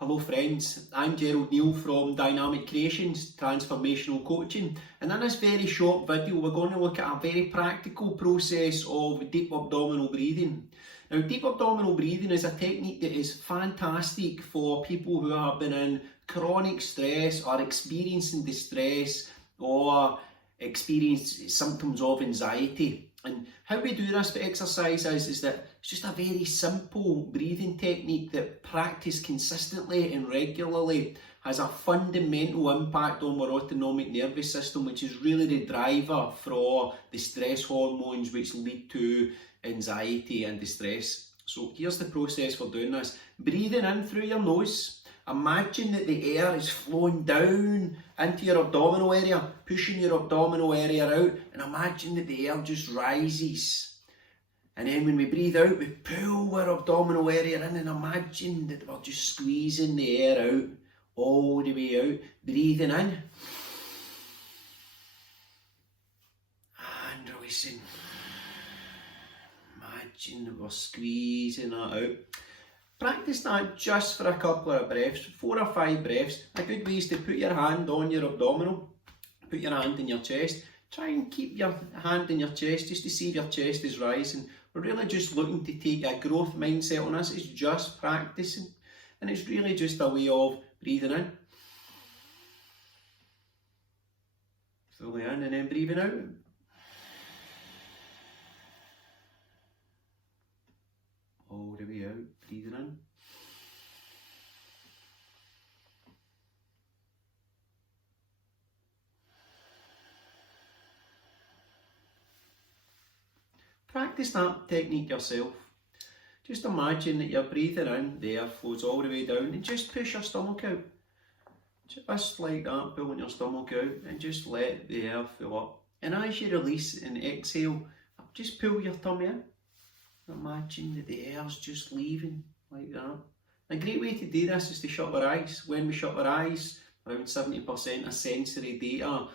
Hello friends, I'm Gerald Neal from Dynamic Creations, Transformational Coaching, and in this very short video we're going to look at a very practical process of deep abdominal breathing. Now, deep abdominal breathing is a technique that is fantastic for people who have been in chronic stress or experiencing distress or experience symptoms of anxiety. And how we do this exercise is that it's just a very simple breathing technique that practiced consistently and regularly has a fundamental impact on our autonomic nervous system, which is really the driver for the stress hormones which lead to anxiety and distress. So here's the process for doing this. Breathing in through your nose. Imagine that the air is flowing down into your abdominal area, pushing your abdominal area out, and imagine that the air just rises. And then when we breathe out, we pull our abdominal area in, and imagine that we're just squeezing the air out, all the way out. Breathing in, and releasing. Imagine that we're squeezing that out. Practice that just for a couple of breaths, 4 or 5 breaths. A good way is to put your hand on your abdominal, put your hand in your chest. Try and keep your hand in your chest just to see if your chest is rising. We're really just looking to take a growth mindset on this. It's just practicing, and it's really just a way of breathing in, fully in, and then breathing out. All the way out, breathing in. Practice that technique yourself. Just imagine that you're breathing in, the air flows all the way down, and just push your stomach out. Just like that, pulling your stomach out, and just let the air fill up. And as you release and exhale, just pull your tummy in. Imagine that the air's just leaving like that. A great way to do this is to shut our eyes. When we shut our eyes, around 70% of sensory data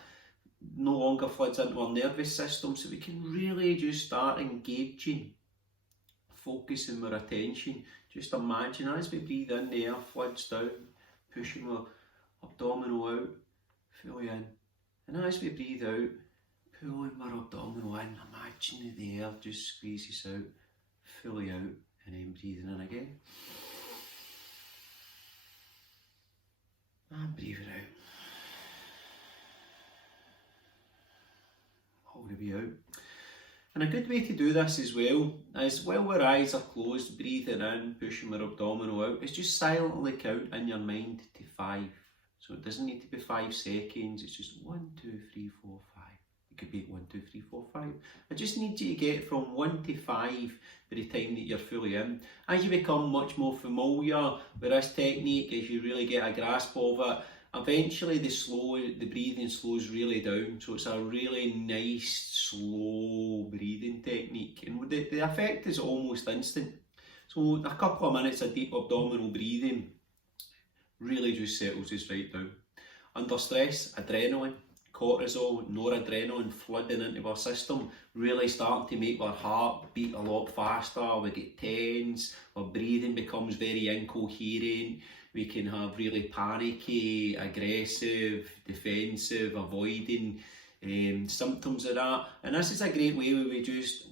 no longer floods into our nervous system, so we can really just start engaging, focusing our attention. Just imagine as we breathe in, the air floods down, pushing our abdominal out, fully in. And as we breathe out, pulling our abdominal in, imagine that the air just squeezes out, fully out, and then breathing in again. And breathing out. All the way out. And a good way to do this as well is while our eyes are closed, breathing in, pushing our abdominal out, is just silently count in your mind to 5. So it doesn't need to be 5 seconds, it's just 1, 2, 3, 4, 5. It could be 1, 2, 3, 4, 5. I just need you to get from 1 to 5 by the time that you're fully in. As you become much more familiar with this technique, as you really get a grasp of it, eventually the breathing slows really down. So it's a really nice, slow breathing technique. And the effect is almost instant. So a couple of minutes of deep abdominal breathing really just settles us right down. Under stress, adrenaline, cortisol, noradrenaline flooding into our system, really starting to make our heart beat a lot faster. We get tense, our breathing becomes very incoherent, we can have really panicky, aggressive, defensive, avoiding symptoms of that. And this is a great way where we just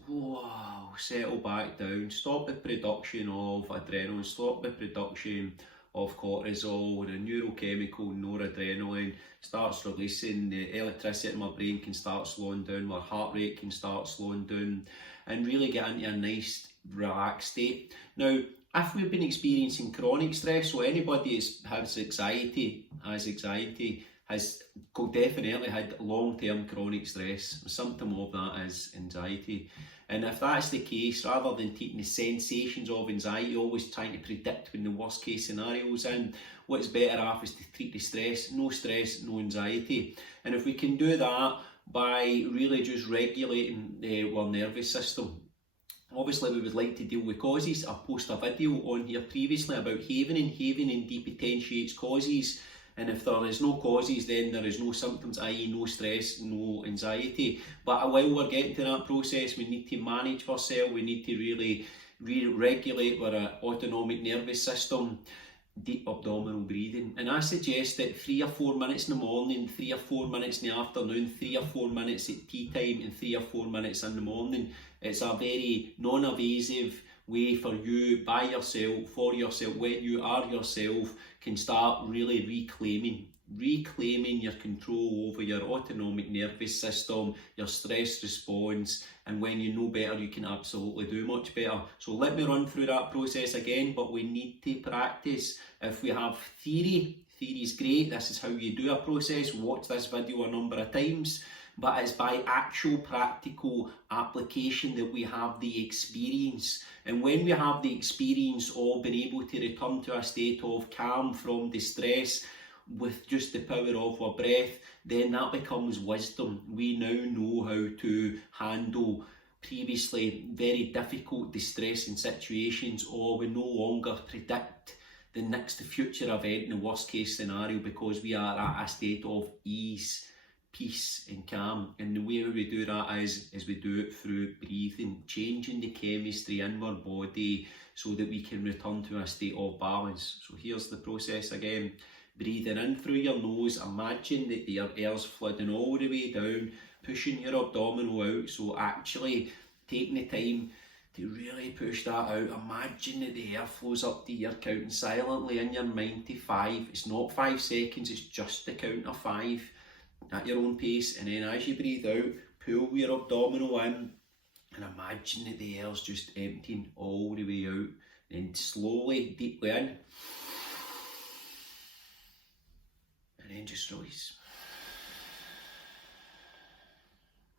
settle back down, stop the production of adrenaline, stop the production of cortisol, the neurochemical noradrenaline starts releasing, the electricity in my brain can start slowing down, my heart rate can start slowing down, and really get into a nice relaxed state. Now, if we've been experiencing chronic stress, so anybody has anxiety has definitely had long-term chronic stress. A symptom of that is anxiety. And if that's the case, rather than taking the sensations of anxiety, always trying to predict when the worst case scenario is in, what's better off is to treat the stress, no anxiety. And if we can do that by really just regulating our nervous system. Obviously we would like to deal with causes. I posted a video on here previously about havening. Havening depotentiates causes. And if there is no causes, then there is no symptoms, i.e. no stress, no anxiety. But while we're getting to that process, we need to manage ourselves, we need to really regulate our autonomic nervous system. deep abdominal breathing, and I suggest that 3 or 4 minutes in the morning, 3 or 4 minutes in the afternoon, 3 or 4 minutes at tea time, and 3 or 4 minutes in the morning. It's a very non-invasive way for you, by yourself, for yourself, when you are yourself, can start really reclaiming your control over your autonomic nervous system, your stress response, and when you know better, you can absolutely do much better. So let me run through that process again, but we need to practice. If we have theory is great, this is how you do a process, watch this video a number of times, but it's by actual practical application that we have the experience. And when we have the experience of being able to return to a state of calm from distress, with just the power of our breath, then that becomes wisdom. We now know how to handle previously very difficult, distressing situations, or we no longer predict the next future event in the worst case scenario, because we are at a state of ease, peace and calm. And the way we do that is we do it through breathing, changing the chemistry in our body so that we can return to a state of balance. So here's the process again. Breathing in through your nose, imagine that your air's flooding all the way down, pushing your abdominal out, so actually taking the time to really push that out. Imagine that the air flows up to your counting silently in your mind to 5. It's not 5 seconds, it's just the count of 5 at your own pace. And then as you breathe out, pull your abdominal in and imagine that the air's just emptying all the way out. Then slowly, deeply in. And then just release.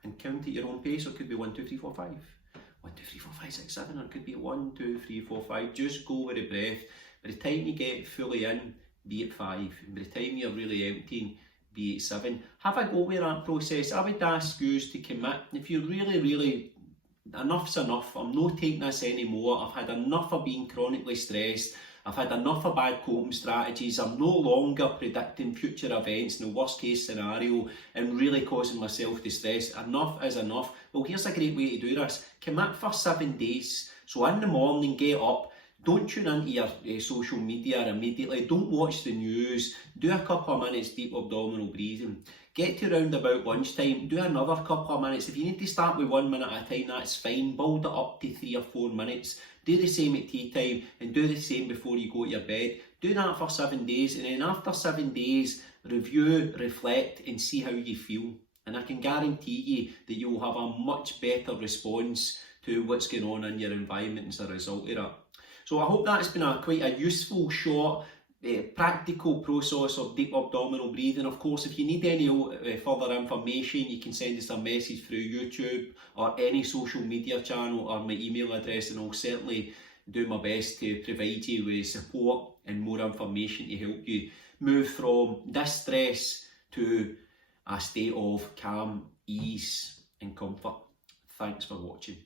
And count at your own pace. It could be 1, 2, 3, 4, 5. 1, 2, 3, 4, 5, 6, 7. Or it could be 1, 2, 3, 4, 5. Just go with the breath. By the time you get fully in, be at 5. And by the time you're really emptying, be at 7. Have a go with that process. I would ask you to commit. If you're really, enough's enough. I'm not taking this anymore. I've had enough of being chronically stressed. I've had enough of bad coping strategies. I'm no longer predicting future events in the worst case scenario and really causing myself distress. Enough is enough. Well, here's a great way to do this. Commit for 7 days. So in the morning, get up. Don't tune into your social media immediately. Don't watch the news. Do a couple of minutes deep abdominal breathing. Get to around about lunchtime. Do another couple of minutes. If you need to start with 1 minute at a time, that's fine. Build it up to 3 or 4 minutes. Do the same at tea time and do the same before you go to your bed. Do that for 7 days, and then after 7 days, review, reflect and see how you feel. And I can guarantee you that you will have a much better response to what's going on in your environment as a result of that. So I hope that's been quite a useful, short, practical process of deep abdominal breathing. Of course, if you need any further information, you can send us a message through YouTube or any social media channel or my email address, and I'll certainly do my best to provide you with support and more information to help you move from distress to a state of calm, ease and comfort. Thanks for watching.